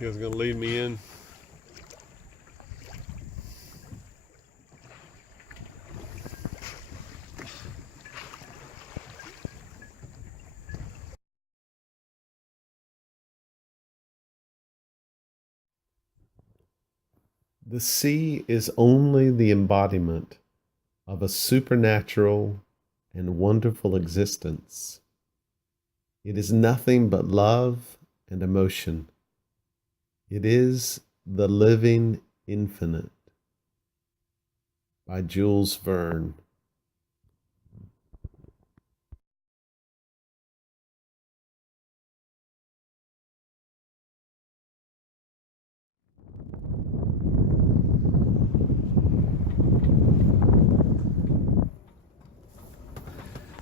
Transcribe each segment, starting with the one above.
You guys gonna lead me in? The sea is only the embodiment of a supernatural and wonderful existence. It is nothing but love and emotion. It is the living infinite. By Jules Verne.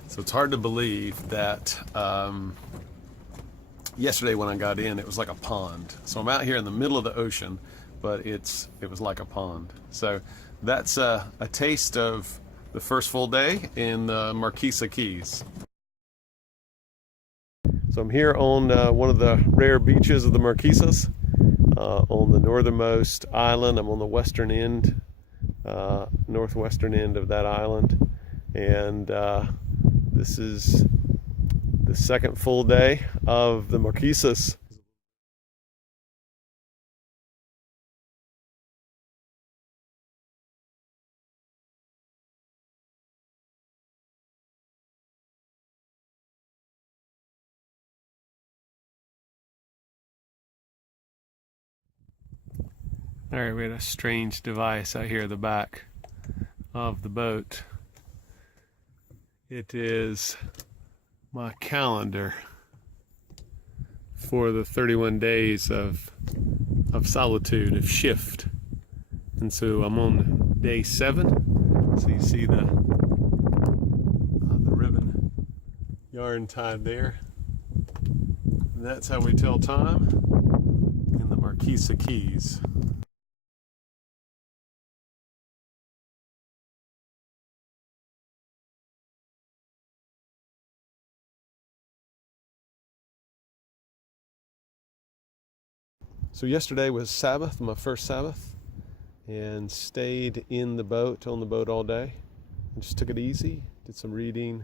So it's hard to believe that yesterday when I got in, it was like a pond. So I'm out here in the middle of the ocean, but it was like a pond. So that's a taste of the first full day in the Marquesas Keys. So I'm here on one of the rare beaches of the Marquesas, on the northernmost island. I'm on the western end, northwestern end of that island, and this is the second full day of the Marquesas. All right, we had a strange device out here at the back of the boat. It is my calendar for the 31 days of solitude, of shift. And so I'm on day 7. So you see the ribbon yarn tied there. And that's how we tell time in the Marquesas Keys. So yesterday was Sabbath, my first Sabbath, and stayed in the boat, on the boat all day, and just took it easy, did some reading,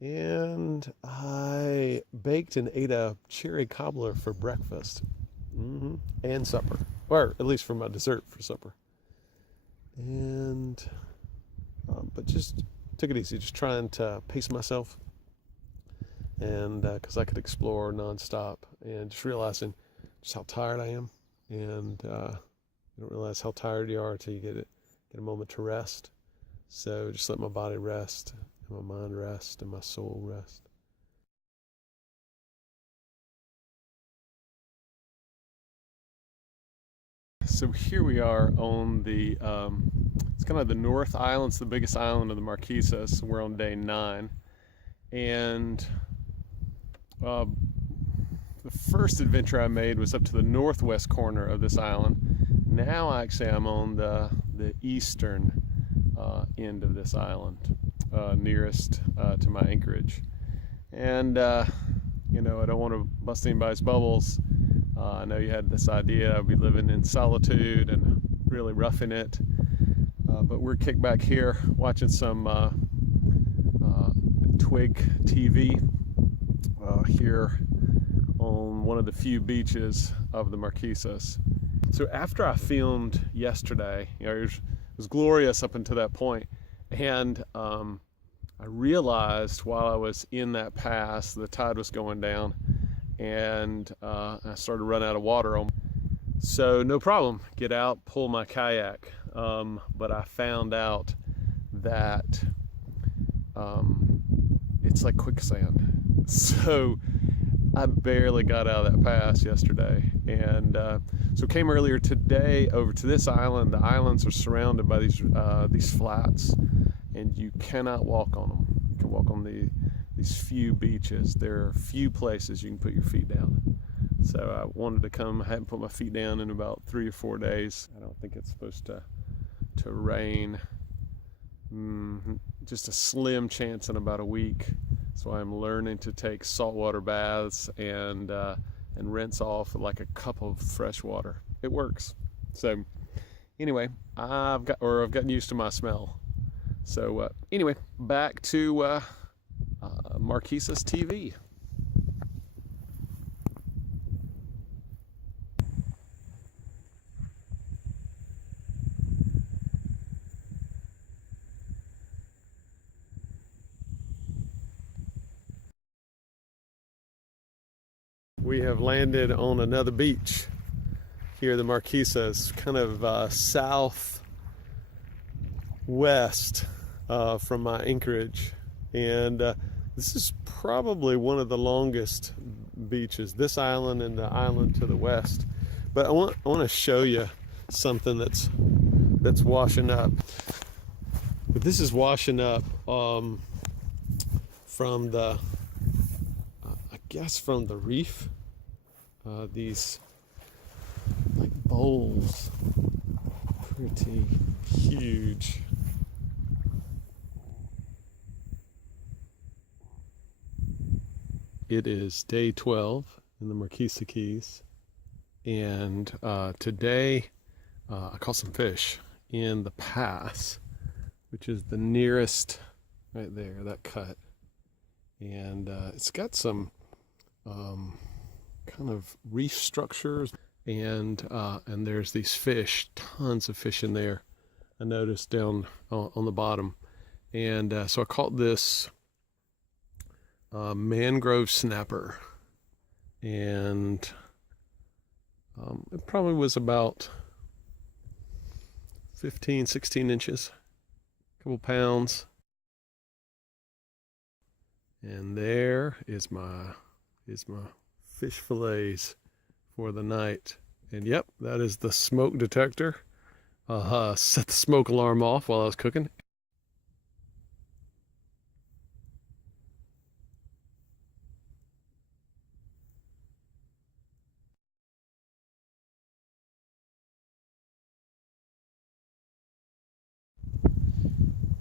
and I baked and ate a cherry cobbler for breakfast, and supper, or at least for my dessert for supper. And, but just took it easy, just trying to pace myself, and because I could explore nonstop, and just realizing just how tired I am, and you don't realize how tired you are until you get a moment to rest. So just let my body rest, and my mind rest, and my soul rest. So here we are on the it's kind of the North Island. It's the biggest island of the Marquesas. We're on day 9, and the first adventure I made was up to the northwest corner of this island. Now actually I'm on the eastern end of this island, nearest to my anchorage. And you know, I don't want to bust anybody's bubbles. I know you had this idea I'd be living in solitude and really roughing it, but we're kicked back here watching some Twig TV here on one of the few beaches of the Marquesas. So after I filmed yesterday, you know, it was glorious up until that point, and I realized while I was in that pass, the tide was going down, and I started to run out of water. So no problem, get out, pull my kayak, but I found out that it's like quicksand. So I barely got out of that pass yesterday, and so came earlier today over to this island. The islands are surrounded by these flats, and you cannot walk on them. You can walk on these few beaches. There are few places you can put your feet down. So I wanted to come. I hadn't put my feet down in about 3 or 4 days. I don't think it's supposed to rain. Just a slim chance in about a week. So I'm learning to take saltwater baths and and rinse off with like a cup of fresh water. It works. So anyway, I've gotten used to my smell. So anyway, back to Marquesas TV. We have landed on another beach here, the Marquesas, kind of southwest from my anchorage, and this is probably one of the longest beaches, this island and the island to the west. But I want to show you something that's washing up. But this is washing up from the I guess from the reef. These like bowls, pretty huge. It is day 12 in the Marquesas Keys, and today I caught some fish in the pass, which is the nearest, right there, that cut, and it's got some kind of reef structures, and there's these fish, tons of fish in there. I noticed down on the bottom, and so I caught this mangrove snapper, and it probably was about 15-16 inches, a couple pounds. And there is my fish fillets for the night. And yep, that is the smoke detector. Set the smoke alarm off while I was cooking.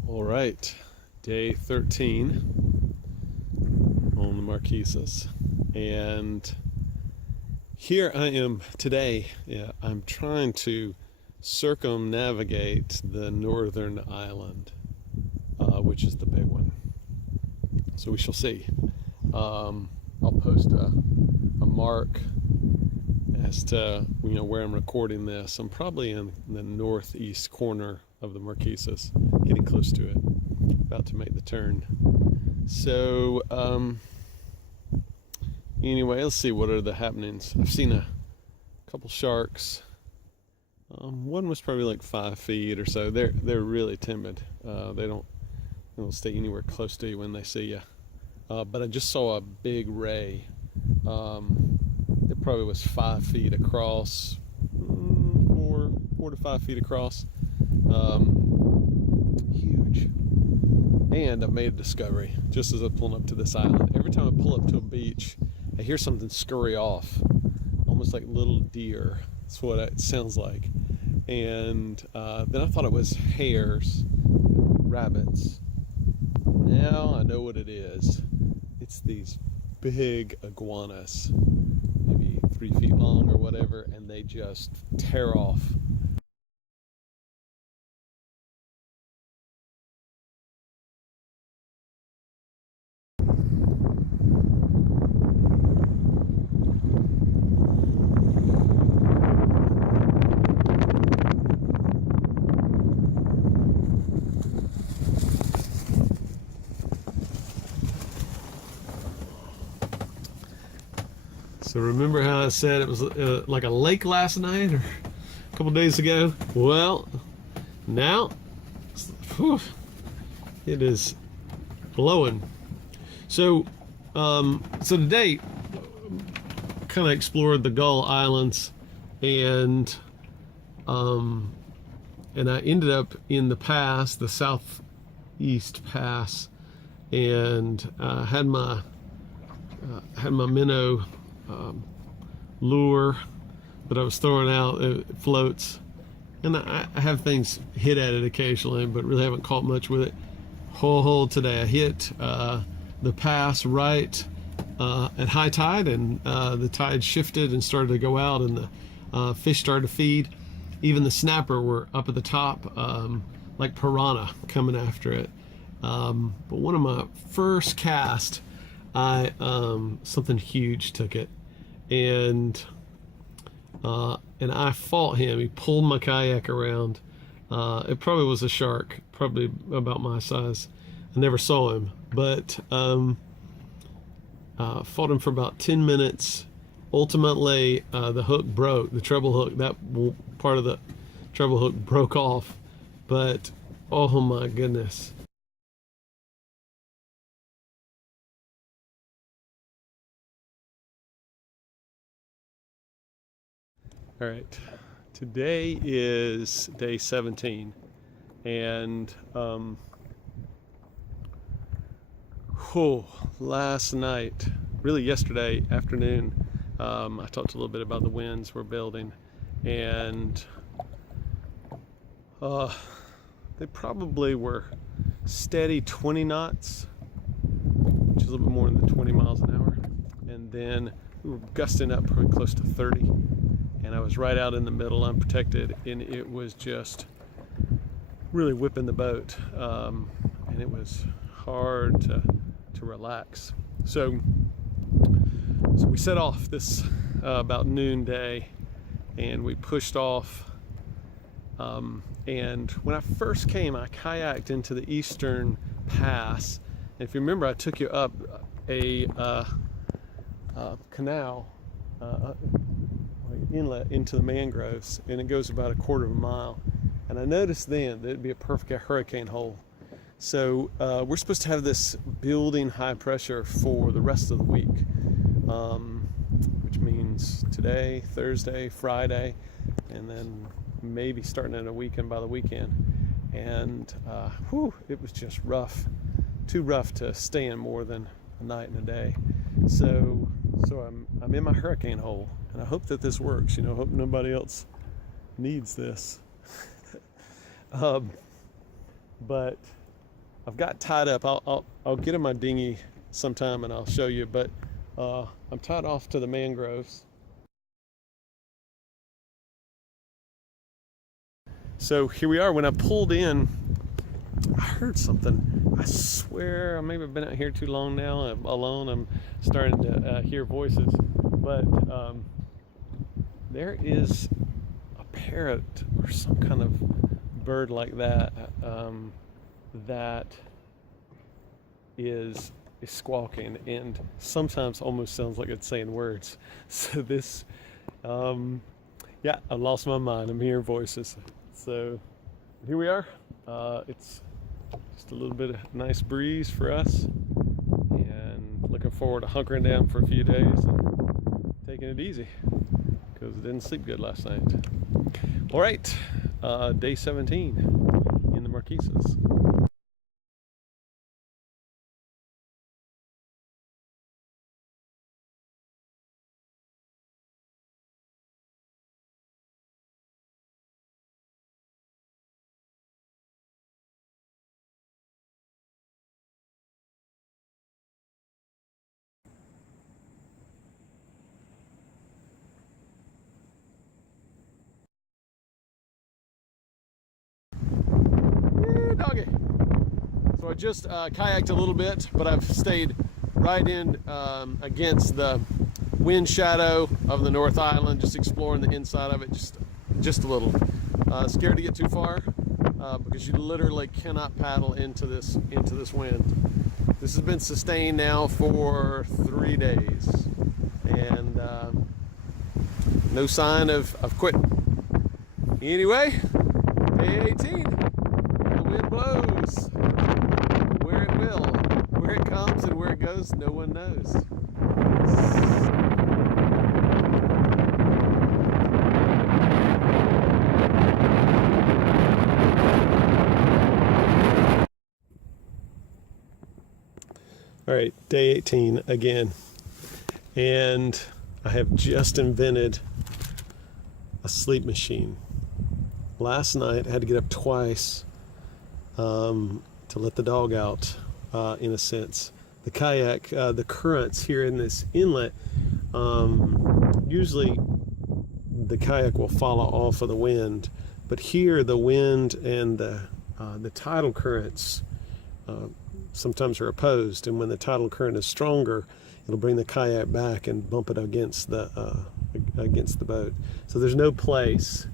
All right, day 13 on the Marquesas, and here I am today. I'm trying to circumnavigate the northern island, which is the big one. So we shall see. I'll post a mark as to where I'm recording this. I'm probably in the northeast corner of the Marquesas, getting close to it, about to make the turn. So anyway, let's see what are the happenings. I've seen a couple sharks. One was probably like 5 feet or so. They're really timid. They don't stay anywhere close to you when they see you. But I just saw a big ray. It probably was 5 feet across, 4 to 5 feet across. Huge. And I made a discovery just as I'm pulling up to this island. Every time I pull up to a beach, I hear something scurry off, almost like little deer. That's what it sounds like. And then I thought it was hares, rabbits. Now I know what it is. It's these big iguanas, maybe 3 feet long or whatever, and they just tear off. So remember how I said it was like a lake last night or a couple days ago? Well, now it is blowing. So today kind of explored the Gull Islands, and I ended up in the pass, the southeast pass, and had my minnow lure that I was throwing out. It floats, and I have things hit at it occasionally, but really haven't caught much with it. Whole today I hit the pass right at high tide, and the tide shifted and started to go out, and the fish started to feed. Even the snapper were up at the top, like piranha coming after it. But one of my first casts, something huge took it, and I fought him. He pulled my kayak around. It probably was a shark, probably about my size. I never saw him, but fought him for about 10 minutes. Ultimately, the hook broke, the treble hook, that part of the treble hook broke off. But oh my goodness. All right, today is day 17, and last night, really yesterday afternoon, I talked a little bit about the winds we're building, and they probably were steady 20 knots, which is a little bit more than the 20 miles an hour, and then we were gusting up probably close to 30. And I was right out in the middle, unprotected, and it was just really whipping the boat, and it was hard to relax. So we set off this about noonday, and we pushed off. And when I first came, I kayaked into the eastern pass. And if you remember, I took you up a canal. Inlet into the mangroves, and it goes about a quarter of a mile, and I noticed then that it'd be a perfect hurricane hole. So we're supposed to have this building high pressure for the rest of the week, which means today, Thursday, Friday, and then maybe starting in a weekend by the weekend. And it was just rough, too rough to stay in more than a night and a day. So I'm in my hurricane hole, and I hope that this works. Hope nobody else needs this. But I've got tied up. I'll get in my dinghy sometime and I'll show you. But I'm tied off to the mangroves. So here we are. When I pulled in, I heard something. I swear I maybe have been out here too long now. I'm alone. I'm starting to hear voices. But there is a parrot or some kind of bird like that that is squawking, and sometimes almost sounds like it's saying words. So this, I lost my mind. I'm hearing voices. So here we are. It's just a little bit of nice breeze for us, and looking forward to hunkering down for a few days and taking it easy because I didn't sleep good last night. All right, day 17 in the Marquesas. Doggy. So I just kayaked a little bit, but I've stayed right in against the wind shadow of the North Island, just exploring the inside of it, just a little. Scared to get too far because you literally cannot paddle into this wind. This has been sustained now for 3 days, and no sign of quitting. Anyway, day 18. The wind blows where it will. Where it comes and where it goes, no one knows. All right, day 18 again. And I have just invented a sleep machine. Last night I had to get up twice to let the dog out, in a sense. the kayak, the currents here in this inlet, usually the kayak will follow off of the wind, but here the wind and the tidal currents sometimes are opposed, and when the tidal current is stronger, it'll bring the kayak back and bump it against the boat. So there's no place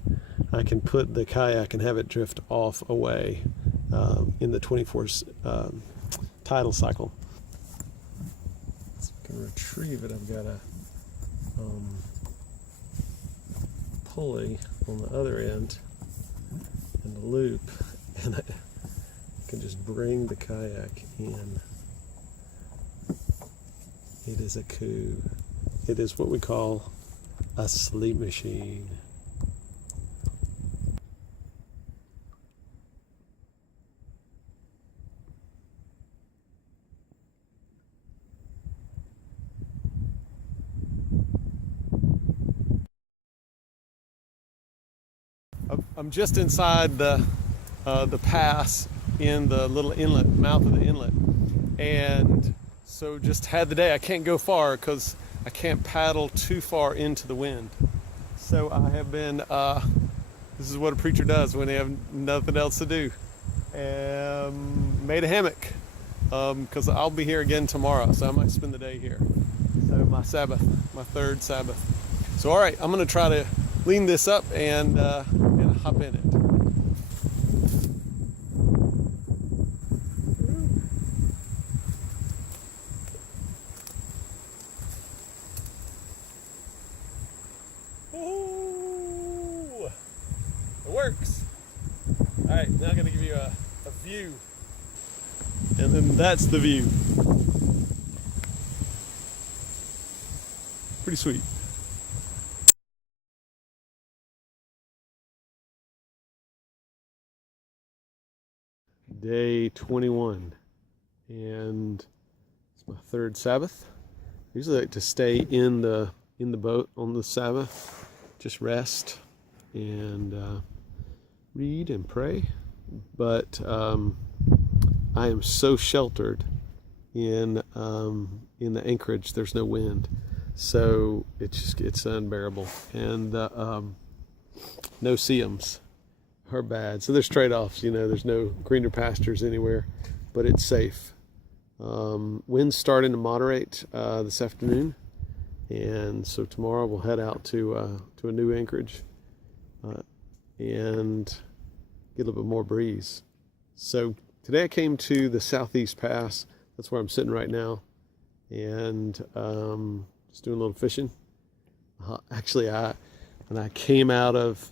I can put the kayak and have it drift off away in the 24 tidal cycle. So I can retrieve it. I've got a pulley on the other end and a loop, and I can just bring the kayak in. It is a coup. It is what we call a sleep machine. I'm just inside the pass in the little inlet, mouth of the inlet, and so just had the day. I can't go far because I can't paddle too far into the wind. So I have been, this is what a preacher does when they have nothing else to do. Made a hammock because I'll be here again tomorrow, so I might spend the day here. So my Sabbath, my third Sabbath. So all right, I'm gonna try to lean this up and hop in it. Oh, it works. All right, now I'm gonna give you a view. And then that's the view. Pretty sweet. Day 21, and it's my third Sabbath. I usually like to stay in the boat on the Sabbath, just rest and read and pray. But I am so sheltered in the anchorage. There's no wind, so it's unbearable, and no seams are bad. So there's trade-offs, there's no greener pastures anywhere, but it's safe. Wind's starting to moderate this afternoon, and so tomorrow we'll head out to a new anchorage and get a little bit more breeze. So today I came to the Southeast Pass. That's where I'm sitting right now, and just doing a little fishing. Actually, when I came out of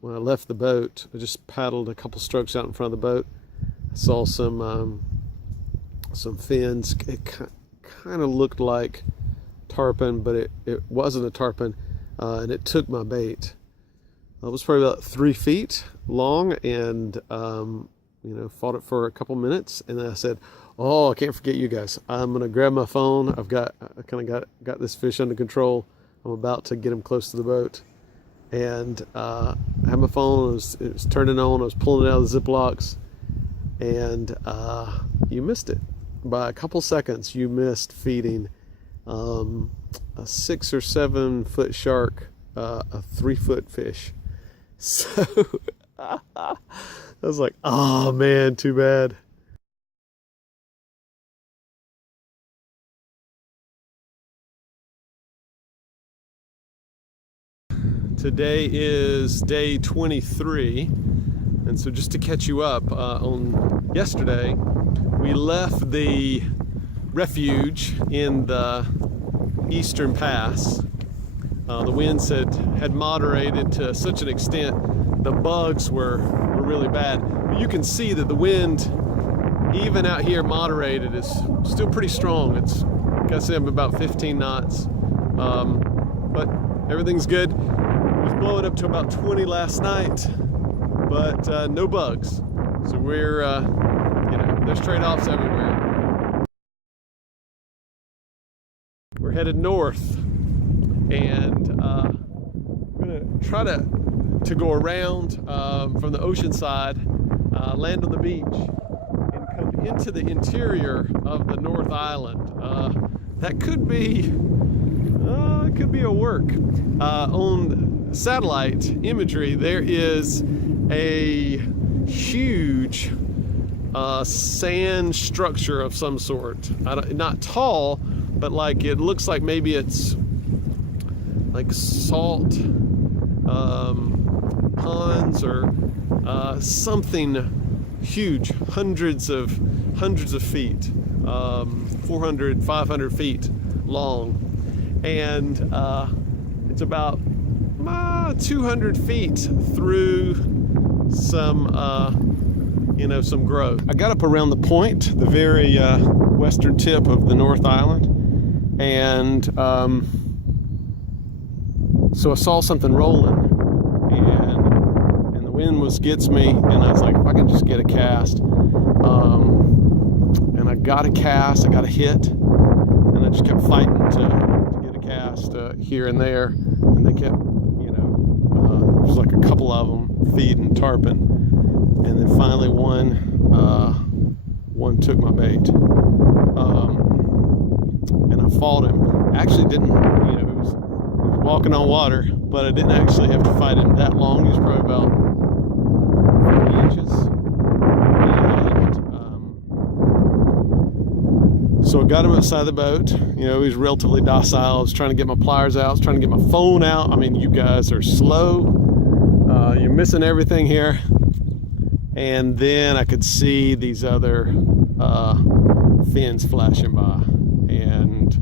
when I left the boat, I just paddled a couple strokes out in front of the boat. I saw some fins. It kind of looked like tarpon, but it wasn't a tarpon, and it took my bait. It was probably about 3 feet long, and fought it for a couple minutes, and then I said, "Oh, I can't forget you guys. I'm gonna grab my phone. I kind of got this fish under control. I'm about to get him close to the boat." And I had my phone, it was turning on, I was pulling it out of the Ziplocs, and you missed it. By a couple seconds, you missed feeding a 6 or 7 foot shark, a 3 foot fish. So I was like, oh man, too bad. Today is day 23, and so just to catch you up, on yesterday we left the refuge in the eastern pass. The winds had moderated to such an extent the bugs were really bad. But you can see that the wind, even out here moderated, is still pretty strong. It's, like I said, about 15 knots, but everything's good. It was blowing up to about 20 last night, but no bugs. So we're, there's trade-offs everywhere. We're headed north, and we're gonna try to go around from the ocean side, land on the beach, and come into the interior of the North Island. That could be a work. On satellite imagery, there is a huge sand structure of some sort. Not tall, but like it looks like maybe it's like salt ponds or something huge, hundreds of feet, 400, 500 feet long, and it's about 200 feet through some some growth. I got up around the point, the very western tip of the North Island, and so I saw something rolling, and the wind gets me, and I was like, if I can just get a cast, and I got a cast, I got a hit, and I just kept fighting to get a cast here and there, and they kept, there was like a couple of them feeding tarpon, and then finally one took my bait, and I fought him. Actually didn't, he was walking on water, but I didn't actually have to fight him that long. He was probably about 40 inches. And so I got him outside the boat. He was relatively docile. I was trying to get my pliers out. I was trying to get my phone out. I mean, you guys are slow. You're missing everything here. And then I could see these other fins flashing by. And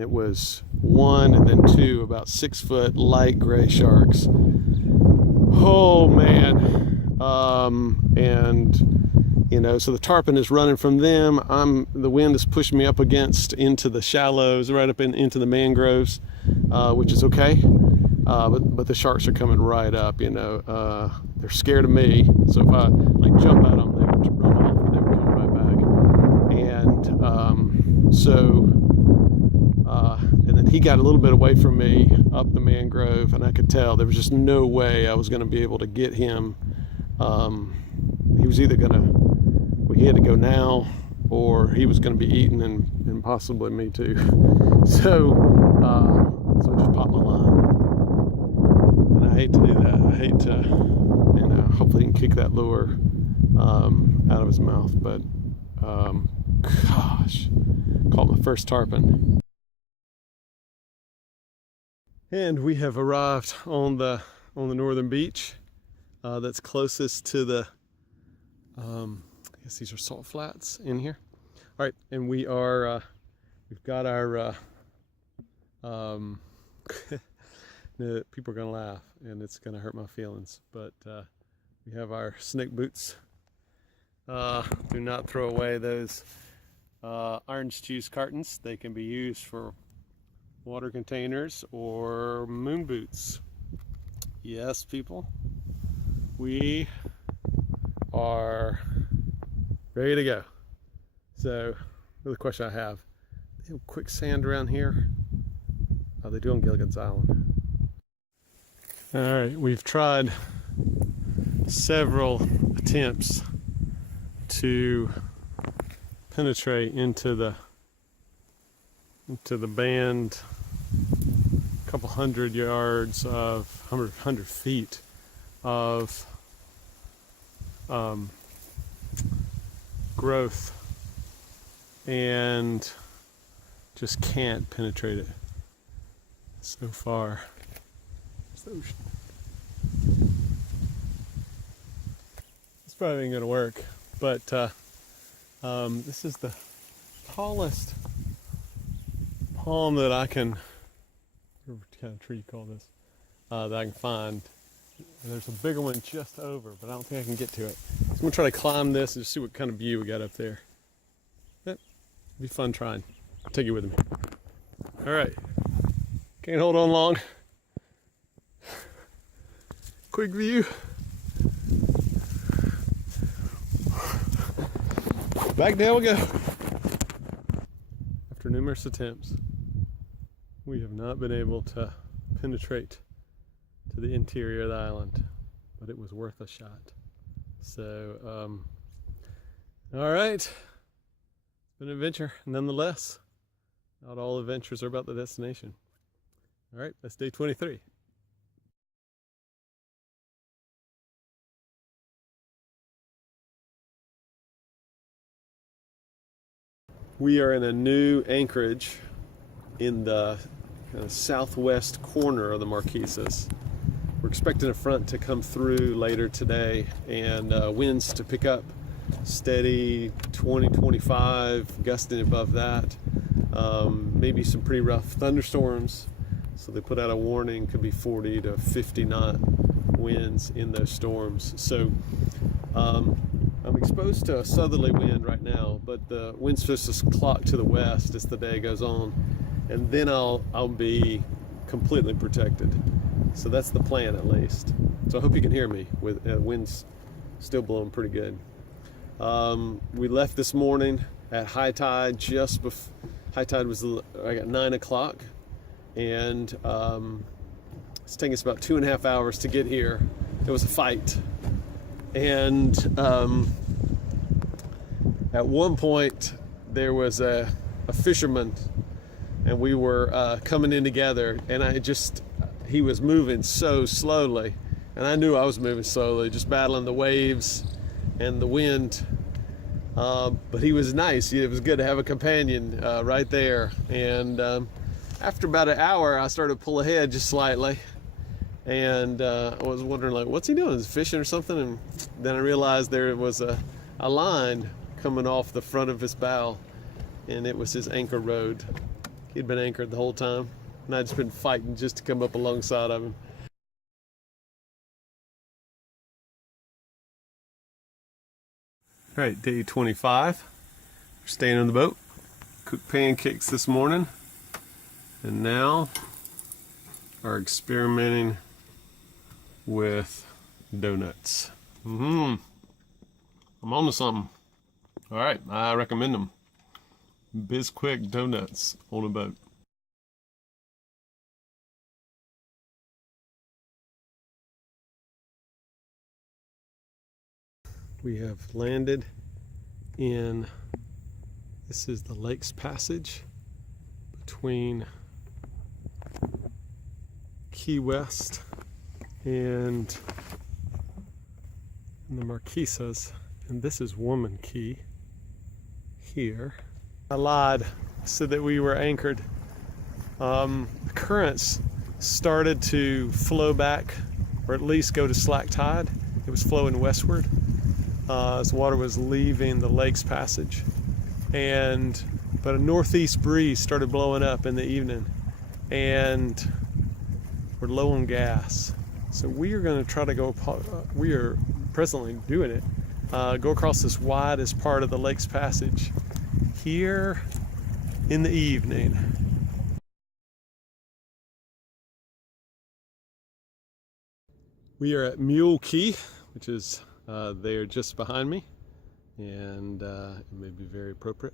it was one and then two about 6 foot light gray sharks. Oh man. So the tarpon is running from them. The wind is pushing me up into the shallows, right up into the mangroves, which is okay. But the sharks are coming right up, they're scared of me. So if I jump at them, they would run off, they would come right back. And then he got a little bit away from me up the mangrove, and I could tell there was just no way I was going to be able to get him. He was either he had to go now, or he was going to be eaten, and possibly me too. So I just popped my line. And I hate to do that. I hate to, hopefully he can kick that lure out of his mouth. But gosh, caught my first tarpon. And we have arrived on the northern beach that's closest to the I guess these are salt flats in here. All right, and we are we've got our people are gonna laugh and it's gonna hurt my feelings, but we have our snake boots. Do not throw away those orange juice cartons. They can be used for water containers or moon boots. Yes, people, we are ready to go. So the question I have, they have quicksand around here? Oh, they do on Gilligan's Island. All right, we've tried several attempts to penetrate into the band, a couple hundred yards of 100 feet of growth, and just can't penetrate it so far. It's the ocean. It's probably ain't gonna work, but this is the tallest palm that I can, what kind of tree you call this, that I can find. And there's a bigger one just over, but I don't think I can get to it. So I'm gonna try to climb this and just see what kind of view we got up there. It'll be fun trying. I'll take you with me. All right, can't hold on long. Quick view. Back down we go. After numerous attempts, we have not been able to penetrate to the interior of the island, but it was worth a shot. So All right, it's been an adventure nonetheless. Not all adventures are about the destination. All right, that's day 23. We are in a new anchorage in the kind of southwest corner of the Marquesas. We're expecting a front to come through later today and winds to pick up steady 20-25, gusting above that. Maybe some pretty rough thunderstorms. So they put out a warning, could be 40 to 50 knot winds in those storms. So I'm exposed to a southerly wind right now, but the wind's supposed to clock to the west as the day goes on, and then I'll be completely protected. So that's the plan, at least. So I hope you can hear me with winds still blowing pretty good. We left this morning at high tide. Just before high tide was at 9 o'clock, and it's taking us about 2.5 hours to get here. It was a fight. And at one point there was a fisherman, and we were coming in together, and he was moving so slowly, and I knew I was moving slowly, just battling the waves and the wind. But he was nice. It was good to have a companion right there. And after about an hour, I started to pull ahead just slightly. And I was wondering, like, what's he doing? Is he fishing or something? And then I realized there was a line coming off the front of his bow, and it was his anchor rod. He'd been anchored the whole time, and I'd just been fighting just to come up alongside of him. All right, day 25. We're staying on the boat. Cooked pancakes this morning, and now are experimenting with donuts. I'm on to something. All right, I recommend them. Bisquick donuts on a boat. We have landed in, this is the Lakes Passage between Key West and the Marquesas, and this is Woman Key here. I lied, said that we were anchored. The currents started to flow back, or at least go to slack tide. It was flowing westward as water was leaving the Lakes Passage, but a northeast breeze started blowing up in the evening, and we're low on gas. So we are going to try to go, we are presently doing it, go across this widest part of the Lakes Passage here in the evening. We are at Mule Key, which is there just behind me, and it may be very appropriate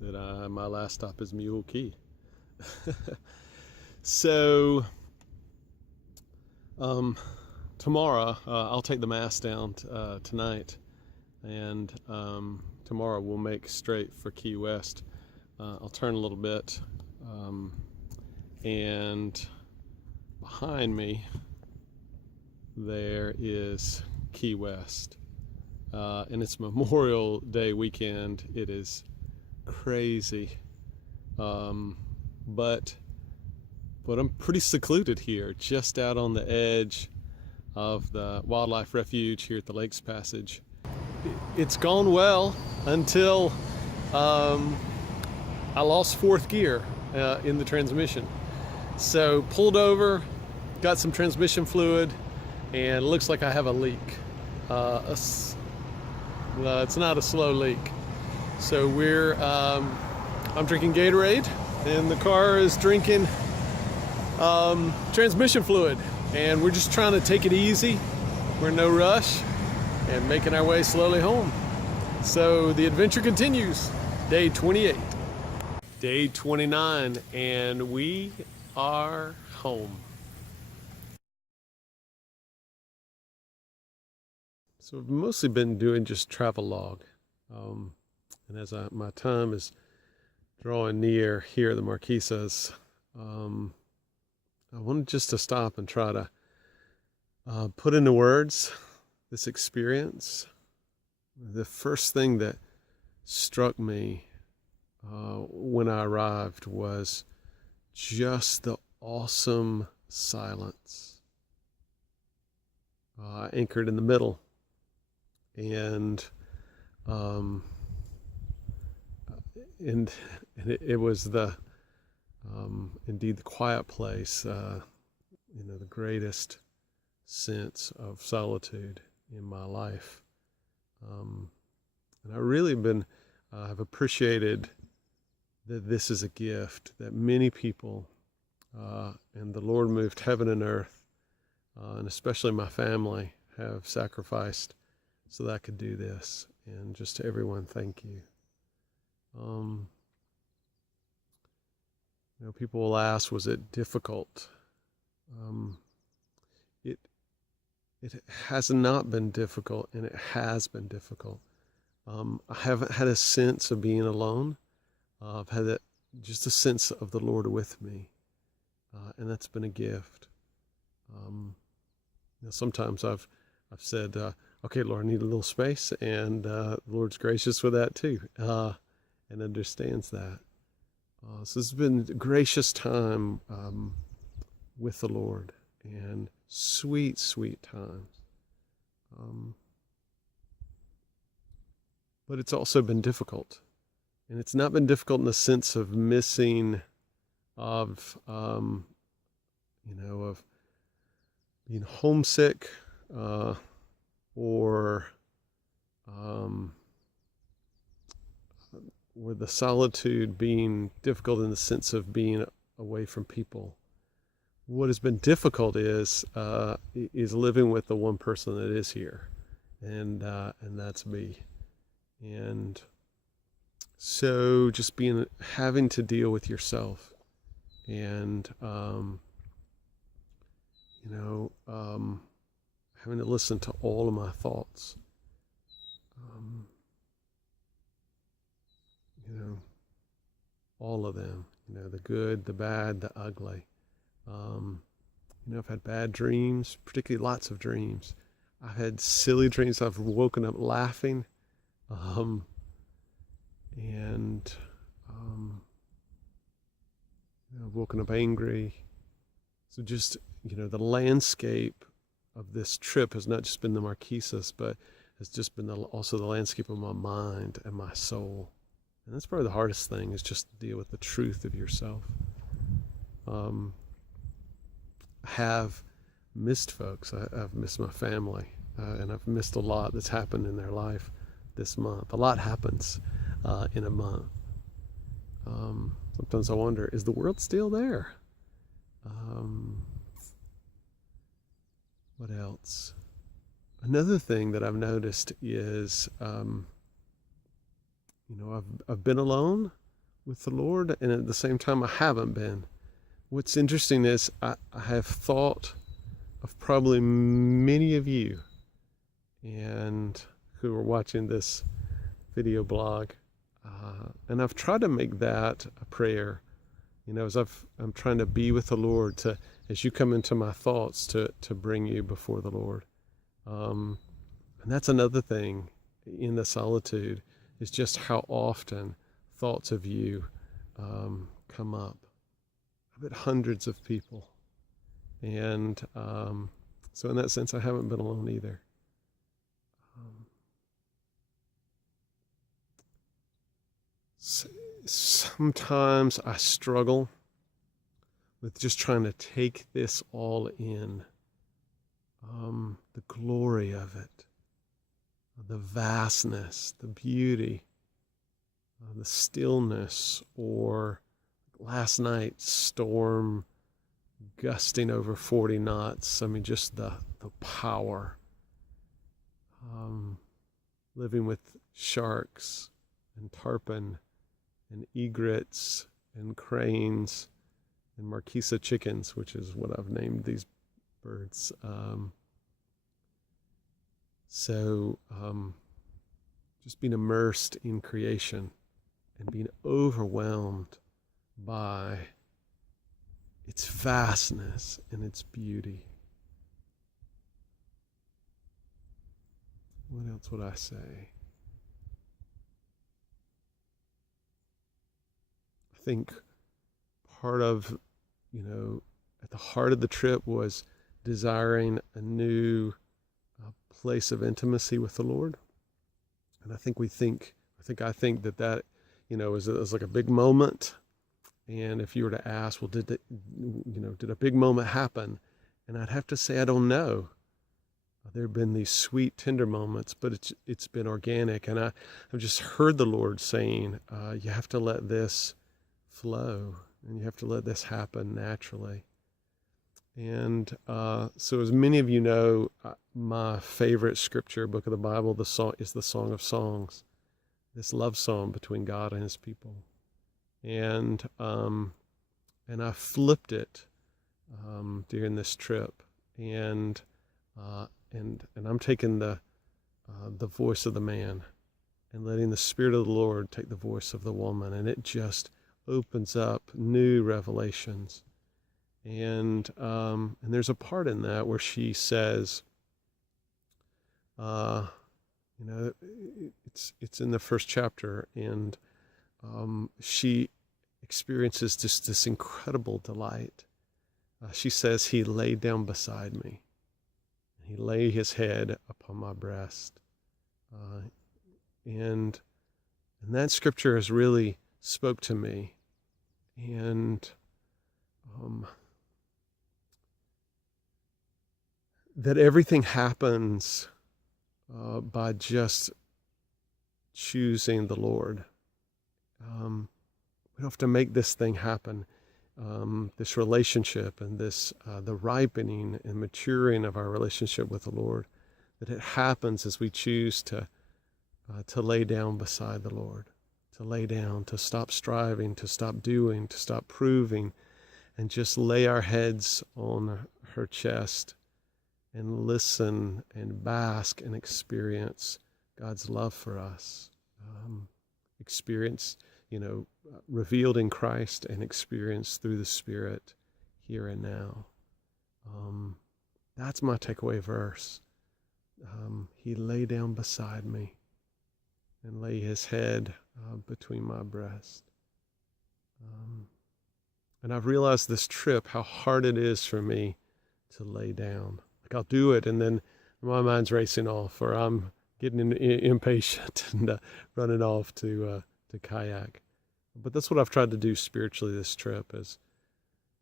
that my last stop is Mule Key. So tomorrow I'll take the mast down tonight, and tomorrow we'll make straight for Key West. I'll turn a little bit, and behind me there is Key West, and it's Memorial Day weekend. It is crazy, but I'm pretty secluded here, just out on the edge of the wildlife refuge here at the Lakes Passage. It's gone well until I lost fourth gear in the transmission. So pulled over, got some transmission fluid, and it looks like I have a leak. It's not a slow leak. So I'm drinking Gatorade, and the car is drinking transmission fluid, and we're just trying to take it easy. We're in no rush and making our way slowly home. So the adventure continues. Day 28, day 29, and we are home. So I've mostly been doing just travel log, And as my time is drawing near here at the Marquesas, I wanted just to stop and try to put into words this experience. The first thing that struck me when I arrived was just the awesome silence. Anchored in the middle, and it was the indeed the quiet place, the greatest sense of solitude in my life. And I really have appreciated that this is a gift that many people, and the Lord moved heaven and earth, and especially my family, have sacrificed so that I could do this. And just to everyone, thank you. People will ask, was it difficult? It has not been difficult, and it has been difficult. I haven't had a sense of being alone. I've had just a sense of the Lord with me, and that's been a gift. Sometimes I've said, okay, Lord, I need a little space, and the Lord's gracious with that too, and understands that. So this has been a gracious time with the Lord, and sweet, sweet times. But it's also been difficult. And it's not been difficult in the sense of missing, of being homesick, or the solitude being difficult in the sense of being away from people. What has been difficult is living with the one person that is here, and that's me. And so just having to deal with yourself, and having to listen to all of my thoughts. All of them, the good, the bad, the ugly. I've had bad dreams, particularly lots of dreams. I've had silly dreams. I've woken up laughing, and I've woken up angry. So just, the landscape of this trip has not just been the Marquesas, but has just been also the landscape of my mind and my soul. And that's probably the hardest thing, is just to deal with the truth of yourself. I have missed folks. I've missed my family, and I've missed a lot that's happened in their life this month. A lot happens in a month. Sometimes I wonder, is the world still there? What else? Another thing that I've noticed is, I've been alone with the Lord, and at the same time I haven't been. What's interesting is I have thought of probably many of you, and who are watching this video blog, and I've tried to make that a prayer, as I'm trying to be with the Lord, as you come into my thoughts, to bring you before the Lord. And that's another thing in the solitude, is just how often thoughts of you come up. I've met hundreds of people, and so in that sense I haven't been alone either. Sometimes I struggle with just trying to take this all in, the glory of it, the vastness, the beauty, the stillness, or last night's storm gusting over 40 knots. I mean, just the power. Living with sharks and tarpon and egrets and cranes and Marquesa chickens, which is what I've named these birds. just being immersed in creation and being overwhelmed by its vastness and its beauty. What else would I say? I think part of, at the heart of the trip was desiring a new place of intimacy with the Lord. And I think I think that is like a big moment. And if you were to ask, well, did a big moment happen? And I'd have to say, I don't know. There have been these sweet, tender moments, but it's been organic. And I've just heard the Lord saying, you have to let this flow, and you have to let this happen naturally. And so as many of you know, my favorite scripture book of the Bible is the Song of Songs, this love song between God and his people. And I flipped it during this trip, and I'm taking the voice of the man and letting the Spirit of the Lord take the voice of the woman, and it just opens up new revelations. And there's a part in that where she says, it's in the first chapter, and she experiences just this incredible delight. She says, he laid down beside me. He lay his head upon my breast. And that scripture has really spoke to me. And that everything happens by just choosing the Lord. We don't have to make this thing happen. This relationship and this the ripening and maturing of our relationship with the Lord, that it happens as we choose to lay down beside the Lord, to lay down, to stop striving, to stop doing, to stop proving, and just lay our heads on her chest and listen and bask and experience God's love for us. Experience, revealed in Christ and experienced through the Spirit here and now. That's my takeaway verse. He lay down beside me and lay his head between my breast. And I've realized this trip how hard it is for me to lay down. Like I'll do it and then my mind's racing off, or I'm getting impatient and running off to kayak. But that's what I've tried to do spiritually this trip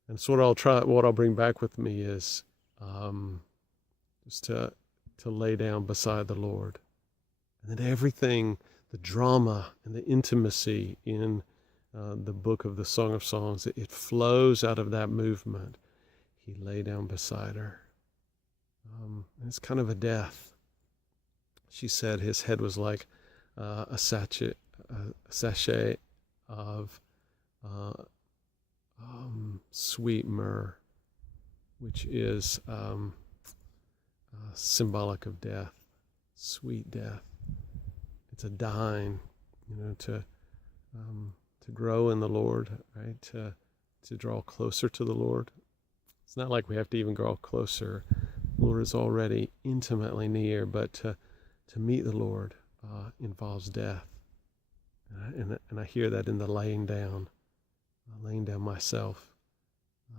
and so what I'll bring back with me is just to lay down beside the Lord. And then everything, the drama and the intimacy in the book of the Song of Songs, it flows out of that movement. He lay down beside her. And it's kind of a death. She said his head was like a sachet of sweet myrrh, which is symbolic of death, sweet death. It's a dying, to grow in the Lord, right? To draw closer to the Lord. It's not like we have to even grow closer. The Lord is already intimately near, but to meet the Lord involves death. And I hear that in the laying down myself,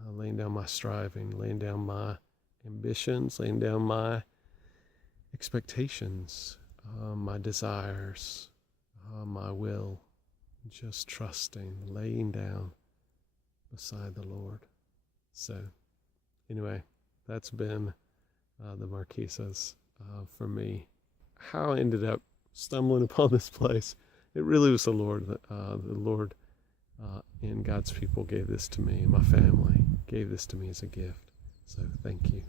laying down my striving, laying down my ambitions, laying down my expectations, my desires, my will, just trusting, laying down beside the Lord. So anyway, that's been the Marquesas for me. How I ended up stumbling upon this place, it really was the Lord. The Lord and God's people gave this to me, and my family gave this to me as a gift. So thank you.